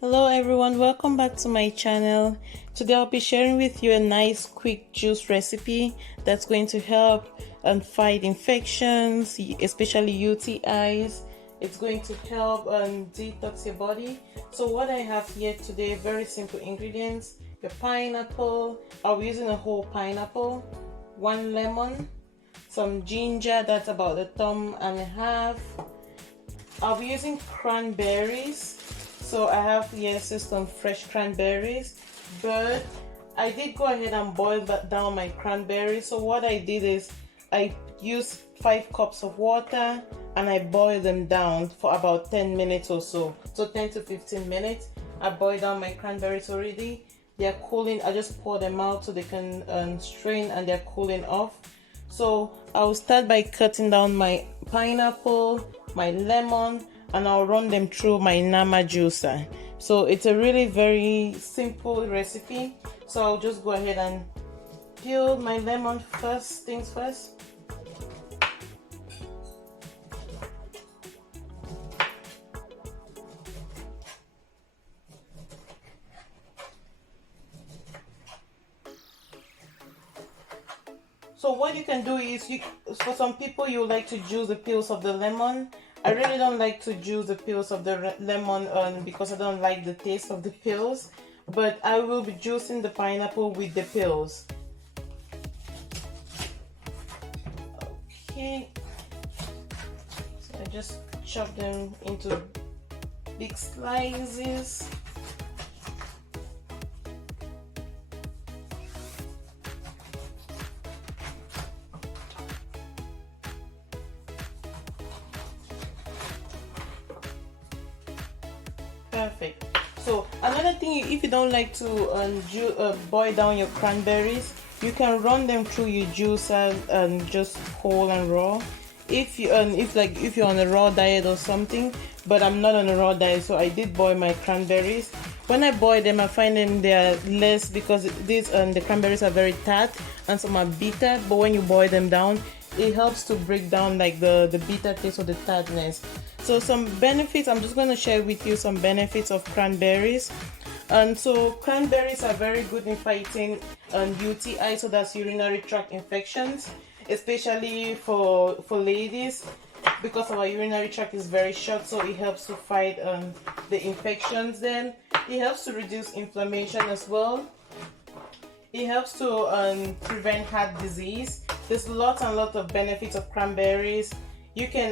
Hello everyone, welcome back to my channel. Today I'll be sharing with you a nice quick juice recipe that's going to help fight infections, especially UTIs. It's going to help detox your body. So what I have here today, very simple ingredients: your pineapple. I'll be using a whole pineapple, 1 lemon, some ginger, that's about a thumb and a half. I'll be using cranberries. So I have here some fresh cranberries, but I did go ahead and boil down my cranberries. So what I did is I used 5 cups of water and I boiled them down for about 10 minutes or so. So 10 to 15 minutes. I boiled down my cranberries already. They're cooling. I just pour them out so they can strain and they're cooling off. So I'll start by cutting down my pineapple, my lemon, and I'll run them through my Nama juicer. So it's a really very simple recipe. So I'll just go ahead and peel my lemon first things first. So what you can do is, for some people you like to juice the peels of the lemon. I really don't like to juice the peels of the lemon because I don't like the taste of the peels, but I will be juicing the pineapple with the peels. Okay, so I just chop them into big slices. Perfect. So another thing, if you don't like to boil down your cranberries, you can run them through your juicer just whole and raw. If you're on a raw diet or something, but I'm not on a raw diet, so I did boil my cranberries. When I boil them, I find them they're less, because the cranberries are very tart and some are bitter. But when you boil them down, it helps to break down like the bitter taste or the tartness. So some benefits, I'm just going to share with you some benefits of cranberries. And so cranberries are very good in fighting UTI, so that's urinary tract infections, especially for ladies, because our urinary tract is very short, so it helps to fight the infections. Then it helps to reduce inflammation as well. It helps to prevent heart disease. There's lots and lots of benefits of cranberries. You can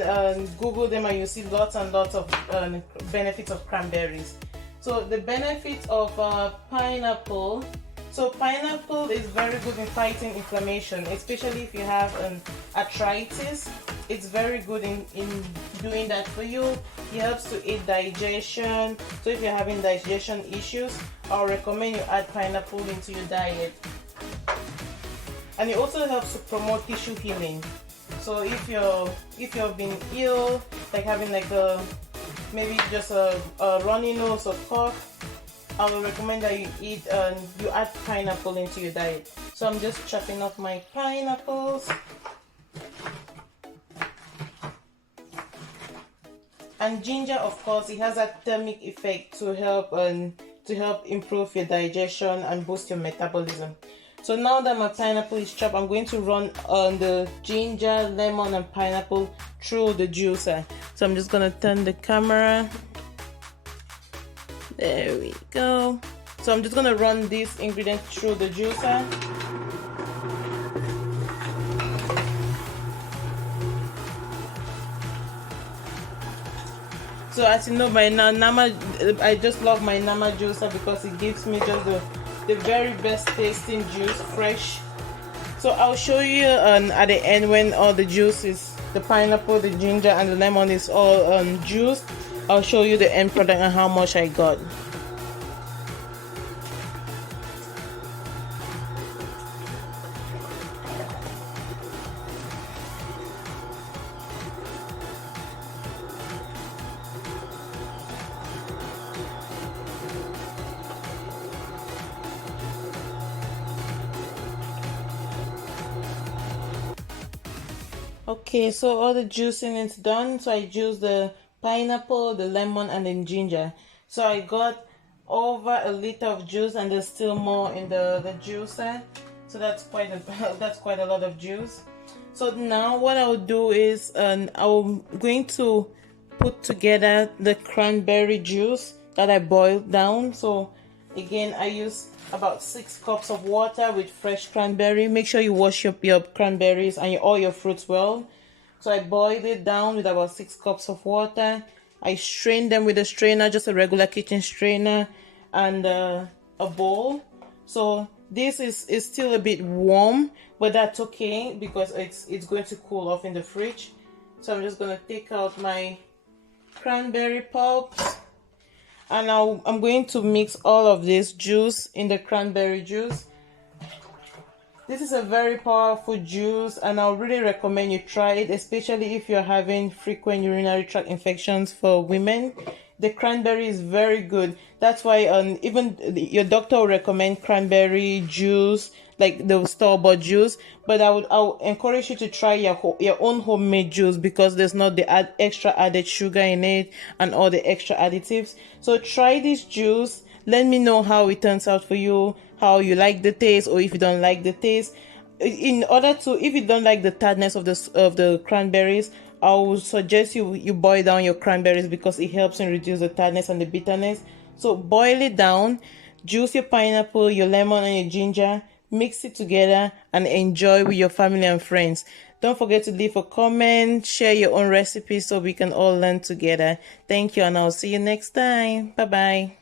Google them and you see lots and lots of benefits of cranberries. So the benefits of pineapple. So pineapple is very good in fighting inflammation, especially if you have arthritis. It's very good in doing that for you. It helps to aid digestion. So if you're having digestion issues, I'll recommend you add pineapple into your diet. And it also helps to promote tissue healing. So if you've been ill, like having like maybe just a runny nose or cough, I will recommend that you add pineapple into your diet. So I'm just chopping up my pineapples. And ginger, of course, it has a thermic effect to help improve your digestion and boost your metabolism. So now that my pineapple is chopped, I'm going to run the ginger, lemon, and pineapple through the juicer. So I'm just going to turn the camera. There we go. So I'm just going to run these ingredients through the juicer. So as you know by now, I just love my Nama juicer because it gives me just the very best tasting juice, fresh. So I'll show you at the end, when all the juice is, the pineapple, the ginger, and the lemon is all juiced. I'll show you the end product and how much I got. Okay, so all the juicing is done. So I juiced the pineapple, the lemon, and then ginger. So I got over a liter of juice, and there's still more in the juicer. So that's quite a that's quite a lot of juice. So now what I'll do is I'm going to put together the cranberry juice that I boiled down. So again, I use about 6 cups of water with fresh cranberry. Make sure you wash up your cranberries and all your fruits well. So I boiled it down with about 6 cups of water. I strained them with a strainer, just a regular kitchen strainer, and a bowl. So this is still a bit warm, but that's okay because it's going to cool off in the fridge. So I'm just going to take out my cranberry pulps, and I'm going to mix all of this juice in the cranberry juice. This is a very powerful juice, and I really recommend you try it, especially if you're having frequent urinary tract infections for women. The cranberry is very good. That's why even your doctor will recommend cranberry juice, like the store-bought juice. But I'll encourage you to try your own homemade juice, because there's not the extra added sugar in it and all the extra additives. So try this juice. Let me know how it turns out for you, how you like the taste, or if you don't like the taste. In order to, if you don't like the tartness of the cranberries, I would suggest you boil down your cranberries, because it helps in reduce the tartness and the bitterness. So boil it down, juice your pineapple, your lemon, and your ginger, mix it together, and enjoy with your family and friends. Don't forget to leave a comment, share your own recipes so we can all learn together. Thank you, and I'll see you next time. Bye bye.